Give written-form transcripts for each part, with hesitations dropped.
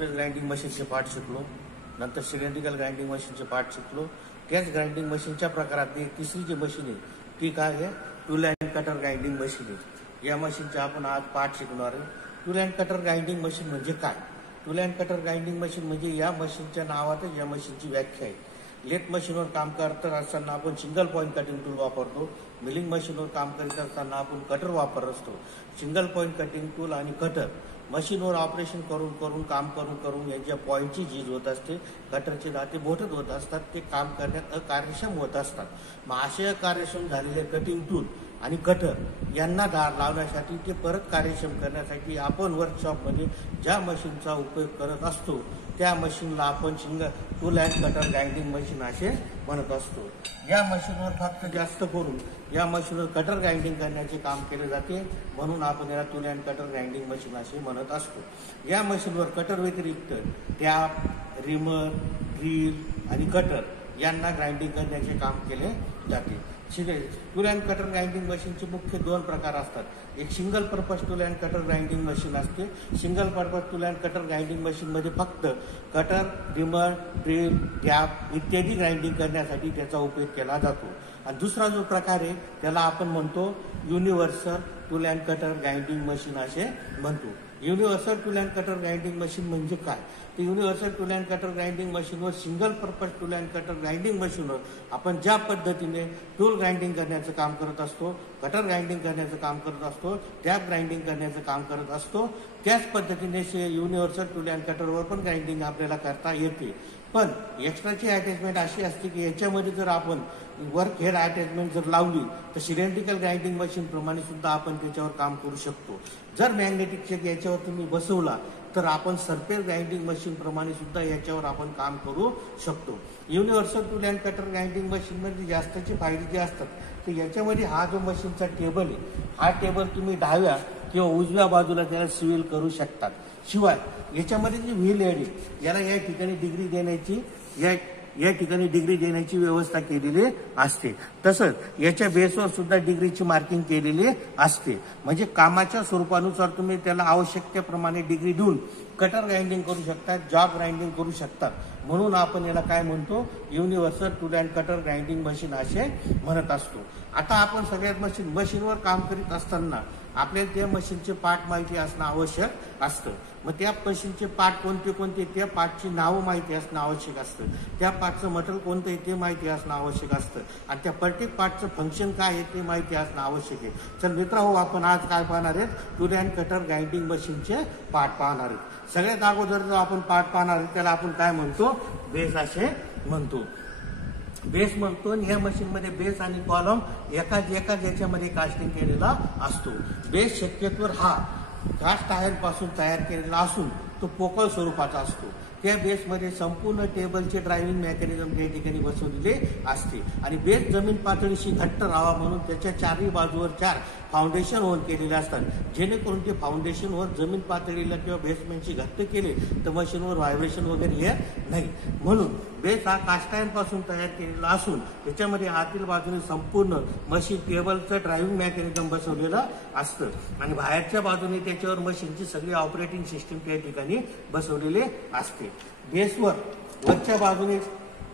Surface grinding मशीनचे part शिकलो, नंतर सिलेंड्रिकल ग्राइंडिंग मशीनचे पार्ट शिकलो. त्याच ग्राइंडिंग मशीनच्या प्रकारात तिसरी जी मशीन आहे ती काय आहे, tool and cutter grinding machine आहे. या मशीनचे आपण आज पार्ट शिकणार आहे. Tool and cutter grinding machine म्हणजे काय? Tool and cutter grinding machine म्हणजे या मशीनच्या नावातच या मशीनची व्याख्या आहे. लेथ मशीनवर काम करत असताना आपण सिंगल पॉईंट कटिंग टूल वापरतो. मिलिंग मशीनवर काम करीत असताना आपण कटर वापरत असतो. सिंगल पॉईंट कटिंग टूल आणि कटर मशीनवर ऑपरेशन करून काम यांच्या पॉईंटची झीज होत असते. कटरचे दाते बोटत होत असतात. ते काम करण्यात अकार्यक्षम होत असतात. मग असे अकार्यक्षम झालेले कटिंग टूल आणि कटर यांना धार लावण्यासाठी ते परत कार्यक्षम करण्यासाठी आपण वर्कशॉपमध्ये ज्या मशीनचा उपयोग करत असतो त्या मशीनला आपण tool and cutter grinding machine असे म्हणत असतो. या मशीनवर फक्त जास्त करून या मशीनवर कटर ग्राइंडिंग करण्याचे काम केले जाते, म्हणून आपण याला tool and cutter grinding machine असे म्हणत असतो. या मशीनवर कटर व्यतिरिक्त टॅप, रिमर, ड्रिल आणि कटर यांना ग्राइंडिंग करण्याचे काम केले जाते. टूल अँड कटर ग्राइंडिंग मशीनचे मुख्य दोन प्रकार असतात. एक single purpose tool and cutter grinding machine असते. Single purpose tool and cutter grinding मशीनमध्ये फक्त कटर, रिमर, ड्रिल, टॅप इत्यादी ग्राइंडिंग करण्यासाठी त्याचा उपयोग केला जातो. आणि दुसरा जो प्रकार आहे त्याला आपण म्हणतो universal tool and cutter grinding machine असे म्हणतो. Universal tool and cutter grinding machine म्हणजे काय? तर universal tool and cutter grinding मशीनवर single purpose tool and cutter grinding मशीनवर आपण ज्या पद्धतीने टूल ग्राइंडिंग करण्याचं काम करत असतो, कटर ग्राइंडिंग करण्याचं काम करत असतो, टॅप ग्राइंडिंग करण्याचं काम करत असतो, त्याच पद्धतीने युनिव्हर्सल टूल अँड कटरवर पण ग्राइंडिंग आपल्याला करता येते. पण एक्स्ट्राची अटॅचमेंट अशी असते की याच्यामध्ये जर आपण वर्क हेड अटॅचमेंट जर लावली तर सिलेंड्रिकल ग्राइंडिंग मशीन प्रमाणे सुद्धा आपण त्याच्यावर काम करू शकतो. जर मॅग्नेटिक चेक याच्यावर तुम्ही बसवला तर आपण सरफेस ग्राइंडिंग मशीन प्रमाणे सुद्धा याच्यावर आपण काम करू शकतो. Universal tool and cutter grinding मशीनमध्ये जास्तचे फायदे जे असतात तर याच्यामध्ये हा जो मशीनचा टेबल आहे हा टेबल तुम्ही डाव्या किंवा उजव्या बाजूला त्याला स्विल करू शकतात. शिवाय याच्यामध्ये जी व्हील हेड आहे याला या ठिकाणी डिग्री देण्याची व्यवस्था केलेली असते. तसंच याच्या बेसवर सुद्धा डिग्रीची मार्किंग केलेली असते. म्हणजे कामाच्या स्वरूपानुसार तुम्ही त्याला आवश्यकतेप्रमाणे डिग्री देऊन कटर ग्राइंडिंग करू शकतात, जॉब ग्राइंडिंग करू शकतात. म्हणून आपण याला काय म्हणतो, universal tool and cutter grinding machine असे म्हणत असतो. आता आपण सगळ्यात मशीनवर काम करीत असताना आपल्याला त्या मशीनचे पार्ट माहिती असणं आवश्यक असतं. मग त्या मशीनचे पार्ट कोणते त्या पार्टची नावं माहिती असणं आवश्यक असतं. त्या पार्टचं मटेरियल कोणतं आहे ते माहिती असणं आवश्यक असतं. आणि त्या प्रत्येक पार्टचं फंक्शन काय आहे ते माहिती असणं आवश्यक आहे. तर मित्रांनो, आपण आज काय पाहणार आहेत, टूल अँड कटर ग्राइंडिंग मशीनचे पार्ट पाहणार आहेत. सगळ्यात अगोदर जो आपण पार्ट पाहणार आहे त्याला आपण काय म्हणतो, बेस असे म्हणतो. बेस म्हणतो. ह्या मशीनमध्ये बेस आणि कॉलम एकाच याच्यामध्ये कास्टिंग केलेला असतो. बेस शक्यतोवर हा कास्ट आयर्न पासून तयार केलेला असून तो पोकळ स्वरूपाचा असतो. त्या बेसमध्ये संपूर्ण टेबलचे ड्रायव्हिंग मेकॅनिझम त्या ठिकाणी बसवलेले असते. आणि बेस जमीन पातळीशी घट्ट राहावा म्हणून त्याच्या चारही बाजूवर 4 फाउंडेशन होल केलेले असतात. जेणेकरून ते फाउंडेशन वर जमीन पातळीला किंवा बेसमेंटशी घट्ट केले तर मशीनवर व्हायब्रेशन वगैरे येत नाही. म्हणून बेस हा कास्ट आयर्न पासून तयार केलेला असून त्याच्यामध्ये आतील बाजूने संपूर्ण मशीन टेबलचं ड्रायव्हिंग मेकॅनिझम बसवलेलं असतं. आणि बाहेरच्या बाजूने त्याच्यावर मशीनची सगळी ऑपरेटिंग सिस्टीम त्या ठिकाणी बसवलेली असते. बेसवर वरच्या बाजूने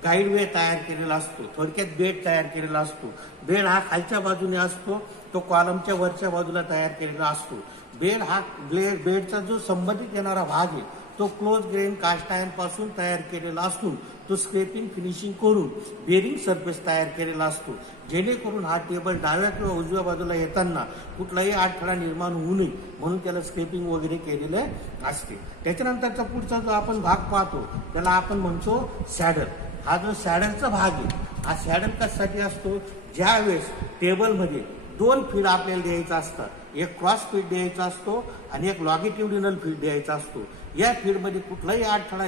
गाईड वे तयार केलेला असतो. थोडक्यात बेड तयार केलेला असतो. बेड हा खालच्या बाजूने असतो, तो कॉलमच्या वरच्या बाजूला तयार केलेला असतो. बेडचा जो संबंधित येणारा भाग आहे तो क्लोज ग्रेन कास्ट आयर्न पासून तयार केलेला असून तो स्क्रेपिंग फिनिशिंग करून बेरिंग सरफेस तयार केलेला असतो. जेणेकरून हा टेबल डाव्या किंवा उजव्या बाजूला येताना कुठलाही अडथळा निर्माण होऊ नये म्हणून त्याला स्क्रेपिंग वगैरे केलेले असते. त्याच्यानंतरचा पुढचा जो आपण भाग पाहतो त्याला आपण म्हणतो सॅडल. हा जो सॅडलचा भाग आहे हा सॅडल कशासाठी असतो, ज्यावेळेस टेबलमध्ये 2 फीड आपल्याला द्यायचा असतात. एक क्रॉस फीड द्यायचा असतो आणि एक लॉंगिट्युडिनल फीड द्यायचा असतो. या फीडमध्ये कुठलाही अडथळा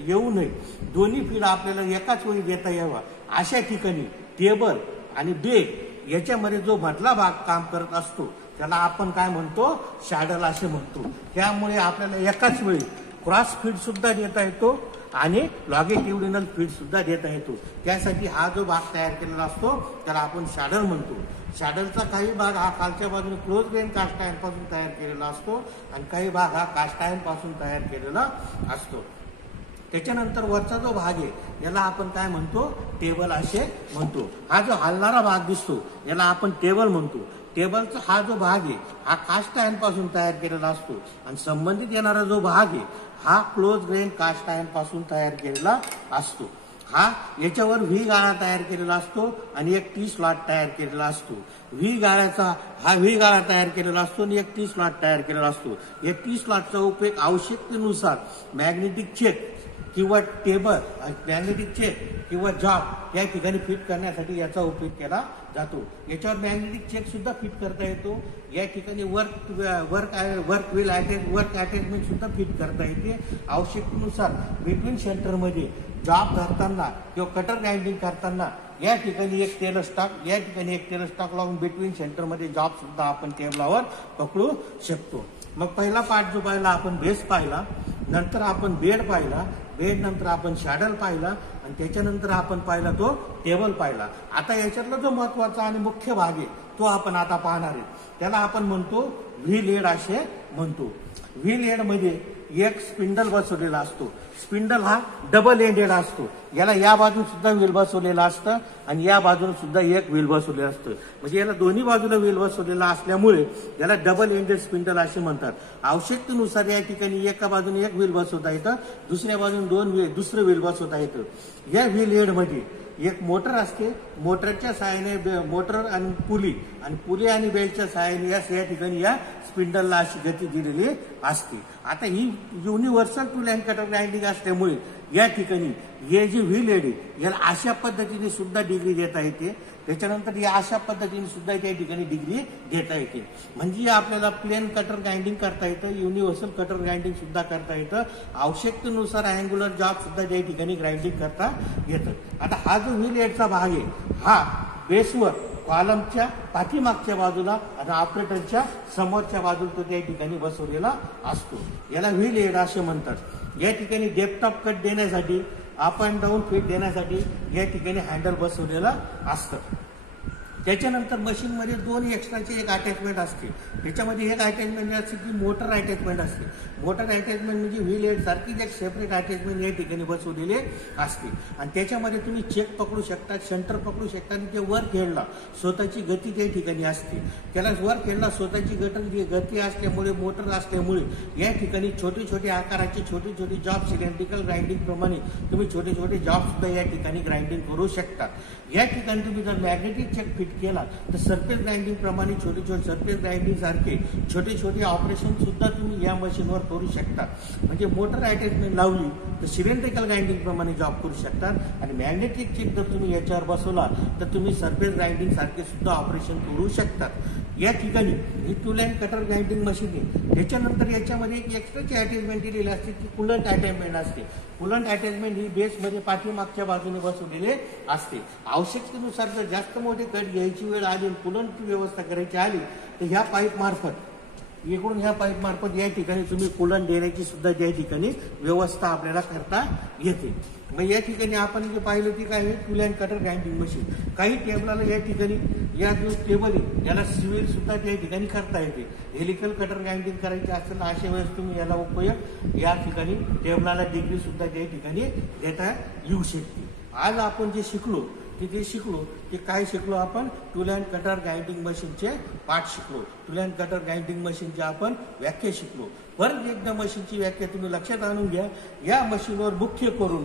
येऊ नये, दोन्ही फीड आपल्याला एकाच वेळी देता यावा अशा ठिकाणी टेबल आणि बेड याच्यामध्ये जो मधला भाग काम करत असतो त्याला आपण काय म्हणतो, सॅडल असे म्हणतो. त्यामुळे आपल्याला एकाच वेळी क्रॉस फीड सुद्धा देता येतो आणि लॉंगिट्युडिनल फीड सुद्धा देता येतो. त्यासाठी हा जो भाग तयार केलेला असतो त्याला आपण सॅडल म्हणतो. शॅडलचा काही भाग हा खालच्या बाजूने क्लोज ग्रेन कास्ट आयर्न पासून तयार केलेला असतो आणि काही भाग हा कास्ट आयर्न पासून तयार केलेला असतो. त्याच्यानंतर वरचा जो भाग आहे याला आपण काय म्हणतो, टेबल असे म्हणतो. हा जो हलणारा भाग दिसतो याला आपण टेबल म्हणतो. टेबलचा हा जो भाग आहे हा कास्ट आयर्न पासून तयार केलेला असतो आणि संबंधित येणारा जो भाग आहे हा क्लोज ग्रेन कास्ट आयर्न पासून तयार केलेला असतो. हा याच्यावर व्ही गाळा तयार केलेला असतो आणि एक टी स्लॉट तयार केलेला असतो. व्ही गाळा तयार केलेला असतो आणि एक टी स्लॉट तयार केलेला असतो. या टी स्लॉटचा उपयोग आवश्यकतेनुसार मॅग्नेटिक चेक किंवा टेबल, मॅग्नेटिक चेक किंवा जॉब या ठिकाणी फिट करण्यासाठी याचा उपयोग केला जातो. याच्यावर मॅग्नेटिक चेक सुद्धा फिट करता येतो. या ठिकाणी वर्क अटॅचमेंट सुद्धा फिट करता येते. आवश्यकतेनुसार बिटवीन सेंटरमध्ये जॉब धरताना किंवा कटर ग्राइंडिंग करताना या ठिकाणी एक टेलर स्टॉक लावून बिटवीन सेंटरमध्ये जॉब सुद्धा आपण टेबलावर पकडू शकतो. मग पहिला पार्ट जो पाहिला आपण बेस पाहिला, नंतर आपण बेड पाहिला, बेड नंतर आपण शॅडल पाहिला आणि त्याच्यानंतर आपण पाहिला तो टेबल पाहिला. आता याच्यातला जो महत्वाचा आणि मुख्य भाग आहे तो आपण आता पाहणार आहे. त्याला आपण म्हणतो व्ही लेड असे म्हणतो. व्ही लेड मध्ये एक स्पिंडल बसवलेला असतो. स्पिंडल हा डबल एंडेड असतो. याला या बाजून सुद्धा व्हील बसवलेला असतं आणि या बाजून सुद्धा एक व्हील बसवलेलं असतं. म्हणजे याला दोन्ही बाजूला व्हील बसवलेला असल्यामुळे याला डबल एंडेड स्पिंडल असे म्हणतात. आवश्यकतेनुसार या ठिकाणी एका बाजूने एक व्हील बसवता येतं, दुसऱ्या बाजूने दुसरं व्हील बसवता येतं. या व्हील हेडमध्ये एक मोटर असते. मोटरच्या सहाय्याने मोटर आणि पुली आणि बेल्टच्या सहाय्याने या ठिकाणी या स्पिंडलला अशी गती दिलेली असते. आता ही universal tool and cutter grinding असल्यामुळे या ठिकाणी हे जे व्हील हेड आहे याला अशा पद्धतीने सुद्धा डिग्री देता येते. त्याच्यानंतर या अशा पद्धतीने सुद्धा त्या ठिकाणी डिग्री देता येते. म्हणजे आपल्याला प्लेन कटर ग्राइंडिंग करता येतं, युनिव्हर्सल कटर ग्राइंडिंग सुद्धा करता येतं. आवश्यकतेनुसार अँग्युलर जॉब सुद्धा त्या ठिकाणी ग्राइंडिंग करता येतं. आता हा जो व्हील हेडचा भाग आहे हा बेसवर कॉलमच्या पाठीमागच्या बाजूला आणि ऑपरेटरच्या समोरच्या बाजूला तो त्या ठिकाणी बसवलेला असतो. याला व्हील हेड असे म्हणतात. या ठिकाणी डेप्थ ऑफ कट देण्यासाठी, अप अँड डाऊन फिट देण्यासाठी या ठिकाणी हँडल बसवलेलं असतं. त्याच्यानंतर मशीनमध्ये दोन एक्स्ट्राचे एक अटॅचमेंट असते. त्याच्यामध्ये एक अटॅचमेंट असते की मोटर अटॅचमेंट असते. मोटर अटॅचमेंट म्हणजे व्हील हेड सारखीच एक सेपरेट अटॅचमेंट या ठिकाणी बसवलेले असते आणि त्याच्यामध्ये तुम्ही चेक पकडू शकता, शंटर पकडू शकता आणि ते वर खेळला स्वतःची गती त्या ठिकाणी असते. त्याला वर खेळला स्वतःची गती असल्यामुळे, मोटर असल्यामुळे या ठिकाणी छोटे छोटे आकाराचे छोटे जॉब सिलेंड्रिकल ग्राइंडिंग प्रमाणे तुम्ही छोटे जॉब सुद्धा या ठिकाणी ग्राइंडिंग करू शकता. या ठिकाणी तुम्ही जर मॅग्नेटिक चेक फिट केला तर सरफेस ग्राइंडिंग प्रमाणे छोटे सरफेस ग्राइंडिंग सारखे छोटे ऑपरेशन सुद्धा तुम्ही या मशीनवर करू शकता. म्हणजे मोटर अटॅचमेंट लावली तर सिलेंड्रिकल ग्राइंडिंग प्रमाणे जॉब करू शकतात आणि मॅग्नेटिक चेक जर तुम्ही याच्यावर बसवला तर तुम्ही सरफेस ग्राइंडिंग सारखे सुद्धा ऑपरेशन करू शकतात. या ठिकाणी ही tool and cutter grinding machine आहे. त्याच्यानंतर याच्यामध्ये एक एक्स्ट्राची अटॅचमेंट दिलेली असते ती कुलंट अटॅचमेंट असते. कुलंट अटॅचमेंट ही बेसमध्ये पाठीमागच्या बाजूने बसवलेले असते. आवश्यकतेनुसार जर जास्त मोठे कट घ्यायची वेळ आली, कुलंटची व्यवस्था करायची आली तर ह्या पाईप मार्फत इकडून ह्या पाईप मार्फत या ठिकाणी तुम्ही कुलंट देण्याची सुद्धा त्या ठिकाणी व्यवस्था आपल्याला करता येते. मग या ठिकाणी आपण जे पाहिलं ती काय आहे, tool and cutter grinding machine. काही टेबलाला या ठिकाणी या जो टेबल आहे याला सिव्हिल सुद्धा त्या ठिकाणी करता येते. हेलिकल कटर ग्राइंडिंग करायची असेल अशा वेळेस तुम्ही याला उपयोग या ठिकाणी टेबलाला डिग्री सुद्धा त्या ठिकाणी देता येऊ शकते. आज आपण जे शिकलो ते काय शिकलो आपण, टूल अँड कटर ग्राइंडिंग मशीनचे पार्ट शिकलो. टूल अँड कटर ग्राइंडिंग मशीनची आपण व्याख्या शिकलो. परत एकदा मशीनची व्याख्या तुम्ही लक्षात आणून घ्या. या मशीनवर मुख्य करून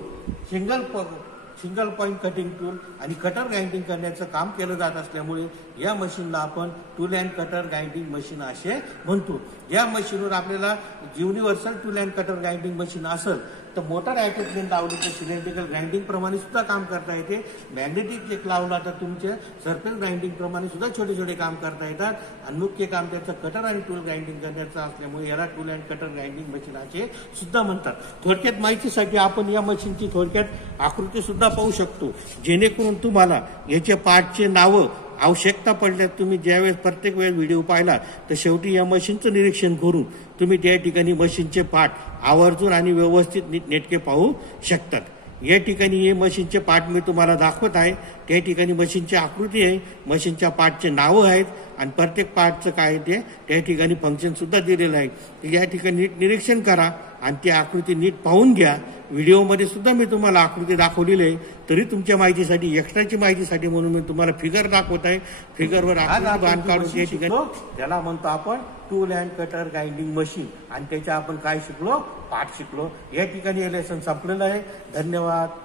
सिंगल पॉइंट कटिंग टूल आणि कटर ग्राइंडिंग करण्याचं काम केलं जात असल्यामुळे या मशीनला आपण tool and cutter grinding machine असे म्हणतो. या मशीनवर आपल्याला universal tool and cutter grinding machine असेल तर मोटर अटॅचमेंट लावली तर सिलेंड्रिकल ग्राइंडिंग प्रमाणे सुद्धा काम करता येते. मॅग्नेटिक चेक लावला तर तुमचे सरफेस ग्राइंडिंग प्रमाणे सुद्धा छोटे काम करता येतात आणि मुख्य काम त्याचं कटर आणि टूल ग्राइंडिंग करण्याचं असल्यामुळे याला tool and cutter grinding machine असे सुद्धा म्हणतात. थोडक्यात माहितीसाठी आपण या मशीनची थोडक्यात आकृती सुद्धा पाहू शकतो, जेणेकरून तुम्हाला याच्या पार्टचे नावं आवश्यकता पडल्यास तुम्ही ज्यावेळेस प्रत्येक वेळेस व्हिडिओ पाहिला तर शेवटी या मशीनचं निरीक्षण करून तुम्ही त्या ठिकाणी मशीनचे पार्ट आवर्जून आणि व्यवस्थित नीटनेटके पाहू शकतात. या ठिकाणी हे मशीनचे पार्ट मी तुम्हाला दाखवत आहे. त्या ठिकाणी मशीनची आकृती आहे, मशीनच्या पार्टचे नावं आहेत आणि प्रत्येक पार्टचं काय ते त्या ठिकाणी फंक्शन सुद्धा दिलेलं आहे. या ठिकाणी नीट निरीक्षण करा आणि ती आकृती नीट पाहून घ्या. व्हिडिओमध्ये सुद्धा मी तुम्हाला आकृती दाखवलेली आहे, तरी तुमच्या माहितीसाठी एक्स्ट्राची माहितीसाठी म्हणून मी तुम्हाला फिगर दाखवत आहे. फिगरवर आकृती बांध काढून या ठिकाणी त्याला म्हणतो आपण tool and cutter grinding machine आणि त्याच्या आपण काय शिकलो, पार्ट शिकलो. या ठिकाणी हे लेसन संपलेलं आहे. धन्यवाद.